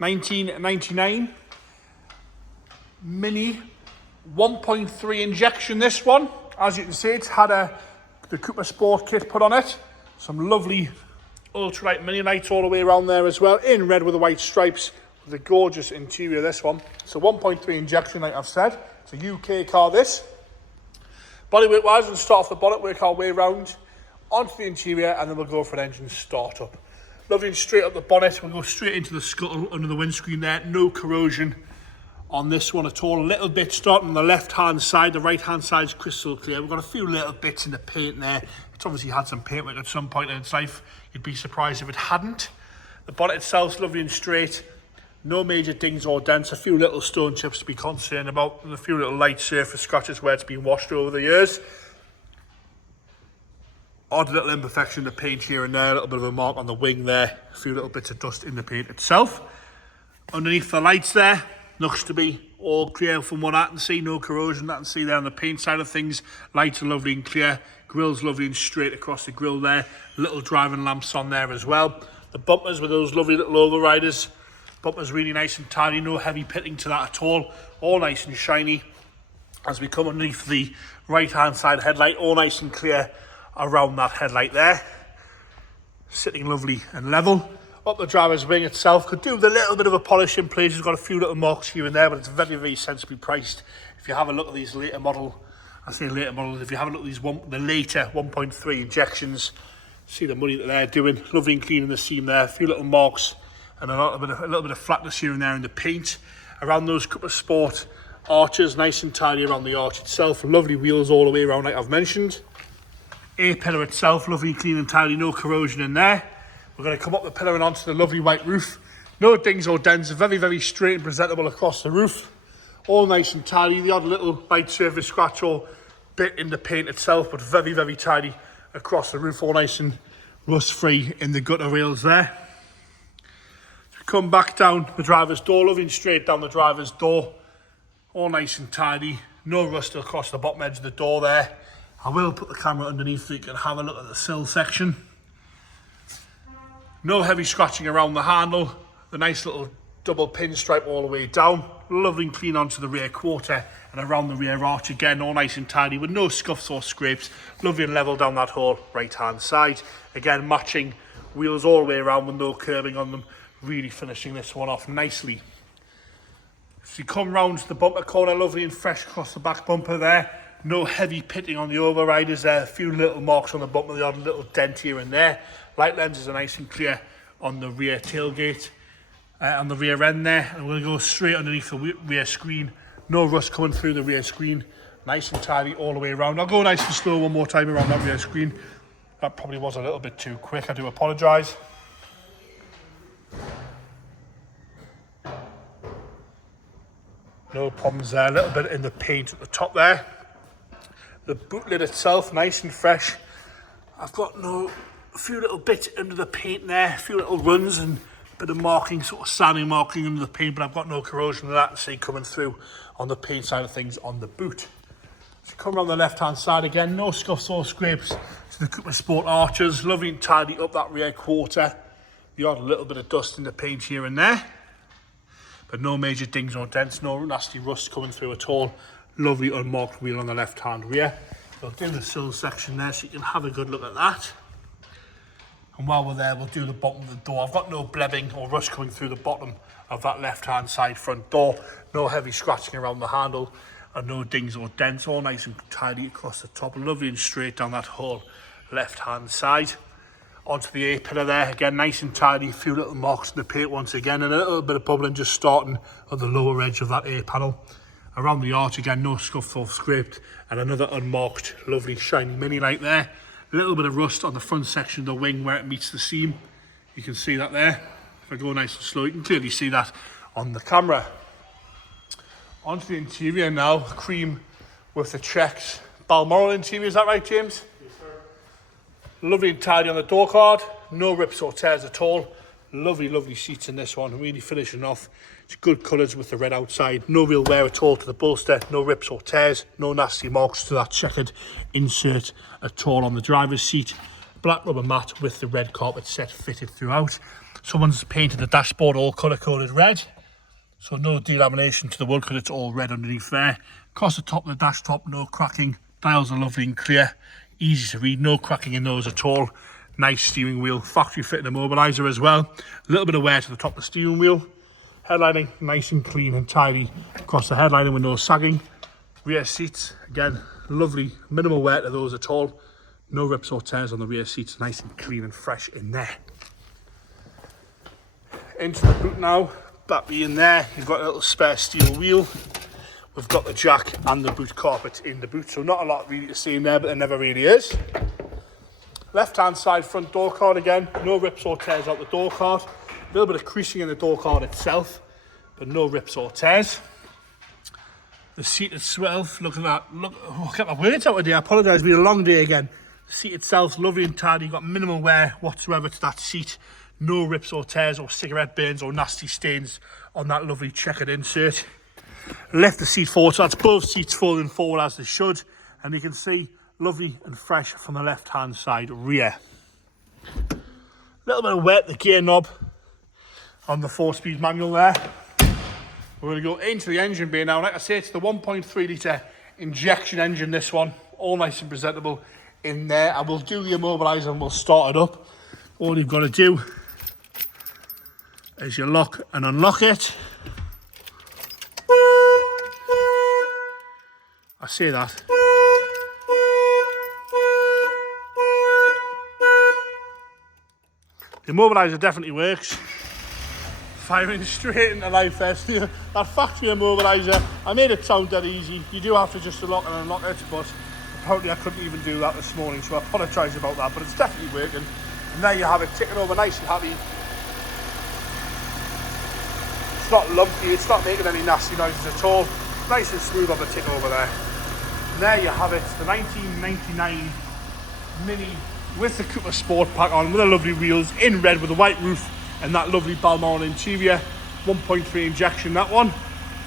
1999 Mini 1.3 injection. This one, as you can see, it's had the Cooper Sport kit put on it. Some lovely ultralight mini lights all the way around there as well, in red with the white stripes, with a gorgeous interior. This one, it's a 1.3 injection, like I've said. It's a UK car. This bodyweight wise, we'll start off the bonnet, work our way around onto the interior, and then we'll go for an engine start up. Lovely and straight up the bonnet. We'll go straight into the scuttle under the windscreen there. No corrosion on this one at all. A little bit starting on the left hand side. The right hand side is crystal clear. We've got a few little bits in the paint there. It's obviously had some paintwork at some point in its life. You'd be surprised if it hadn't. The bonnet itself is lovely and straight. No major dings or dents. A few little stone chips to be concerned about, and a few little light surface scratches where it's been washed over the years. Odd little imperfection in the paint here and there, a little bit of a mark on the wing there, a few little bits of dust in the paint itself. Underneath the lights there, looks to be all clear from what I can see, no corrosion that I can see there on the paint side of things. Lights are lovely and clear, grill's lovely and straight across the grill there, little driving lamps on there as well. The bumpers with those lovely little overriders, bumpers really nice and tidy, no heavy pitting to that at all nice and shiny. As we come underneath the right hand side headlight, all nice and clear around that headlight there, sitting lovely and level. Up the driver's wing itself, could do with a little bit of a polish in place. It's got a few little marks here and there, but it's very, very sensibly priced. If you have a look at these later model, I say later models, if you have a look at these the later 1.3 injections, see the money that they're doing. Lovely and clean in the seam there, a few little marks and a little bit of flatness here and there in the paint. Around those Cooper Sport arches, nice and tidy around the arch itself. Lovely wheels all the way around, like I've mentioned. A-pillar itself, lovely, clean and tidy, no corrosion in there. We're going to come up the pillar and onto the lovely white roof. No dings or dents, very, very straight and presentable across the roof. All nice and tidy, the odd little light surface scratch or bit in the paint itself, but very, very tidy across the roof, all nice and rust-free in the gutter rails there. So we come back down the driver's door, lovely and straight down the driver's door. All nice and tidy, no rust across the bottom edge of the door there. I will put the camera underneath so you can have a look at the sill section. No heavy scratching around the handle. The nice little double pinstripe all the way down. Lovely and clean onto the rear quarter and around the rear arch again. All nice and tidy with no scuffs or scrapes. Lovely and level down that whole right hand side. Again, matching wheels all the way around with no curbing on them. Really finishing this one off nicely. So you come round to the bumper corner, lovely and fresh across the back bumper there. No heavy pitting on the overriders there. A few little marks on the bumper, the odd little dent here and there. Light lenses are nice and clear on the rear tailgate, on the rear end there. And we're going to go straight underneath the rear screen. No rust coming through the rear screen. Nice and tidy all the way around. I'll go nice and slow one more time around that rear screen. That probably was a little bit too quick. I do apologise. No problems there. A little bit in the paint at the top there. The boot lid itself, nice and fresh. I've got a few little bits under the paint there, a few little runs and a bit of marking, sort of sanding marking under the paint, but I've got no corrosion of that, see, coming through on the paint side of things on the boot. So come around the left-hand side again, no scuffs or scrapes to the Cooper Sport arches, lovely and tidy up that rear quarter. The odd little bit of dust in the paint here and there, but no major dings or dents, no nasty rust coming through at all. Lovely unmarked wheel on the left hand rear. We'll do the sill section there so you can have a good look at that. And while we're there, we'll do the bottom of the door. I've got no blebbing or rust coming through the bottom of that left hand side front door. No heavy scratching around the handle and no dings or dents. All nice and tidy across the top. Lovely and straight down that whole left hand side. Onto the A-pillar there, again nice and tidy. A few little marks in the paint once again and a little bit of bubbling just starting at the lower edge of that A-panel. Around the arch again, no scuffed or scraped, and another unmarked, lovely shiny mini light there. A little bit of rust on the front section of the wing where it meets the seam. You can see that there. If I go nice and slow, you can clearly see that on the camera. Onto the interior now, cream with the checks. Balmoral interior, is that right, James? Yes, sir. Lovely and tidy on the door card, no rips or tears at all. Lovely, lovely seats in this one, really finishing off. It's good colours with the red outside. No real wear at all to the bolster, no rips or tears, no nasty marks to that checkered insert at all on the driver's seat. Black rubber mat with the red carpet set fitted throughout. Someone's painted the dashboard all colour coded red, so no delamination to the wood because it's all red underneath there. Across the top of the dash top, no cracking. Dials are lovely and clear, easy to read, no cracking in those at all. Nice steering wheel, factory fitted immobiliser as well. A little bit of wear to the top of the steering wheel. Headlining nice and clean and tidy across the headlining with no sagging. Rear seats, again, lovely, minimal wear to those at all. No rips or tears on the rear seats, nice and clean and fresh in there. Into the boot now, battery in there. You've got a little spare steel wheel. We've got the jack and the boot carpet in the boot, so not a lot really to see in there, but there never really is. Left hand side front door card again, no rips or tears out the door card. A little bit of creasing in the door card itself, but no rips or tears. The seat itself, look at that, look, oh, I get my words out today, I apologise, it's been a long day again. The seat itself, lovely and tidy, you've got minimal wear whatsoever to that seat. No rips or tears or cigarette burns or nasty stains on that lovely checkered insert. Lift the seat forward, so that's both seats folding forward as they should. And you can see, lovely and fresh from the left hand side rear. A little bit of wet, the gear knob on the 4-speed manual there. We're going to go into the engine bay now. Like I say, it's the 1.3 litre injection engine, this one. All nice and presentable in there. I will do the immobiliser and we'll start it up. All you've got to do is you lock and unlock it. I say that. The immobiliser definitely works. Firing straight into life there. That factory immobiliser, I made it sound dead easy. You do have to just lock and unlock it, but apparently I couldn't even do that this morning, so I apologise about that, but it's definitely working. And there you have it, ticking over nice and happy. It's not lumpy, it's not making any nasty noises at all. Nice and smooth on the tick over there. And there you have it, the 1999 Mini with the Cooper Sport Pack on, with the lovely wheels in red with a white roof and that lovely Balmain interior. 1.3 injection, that one.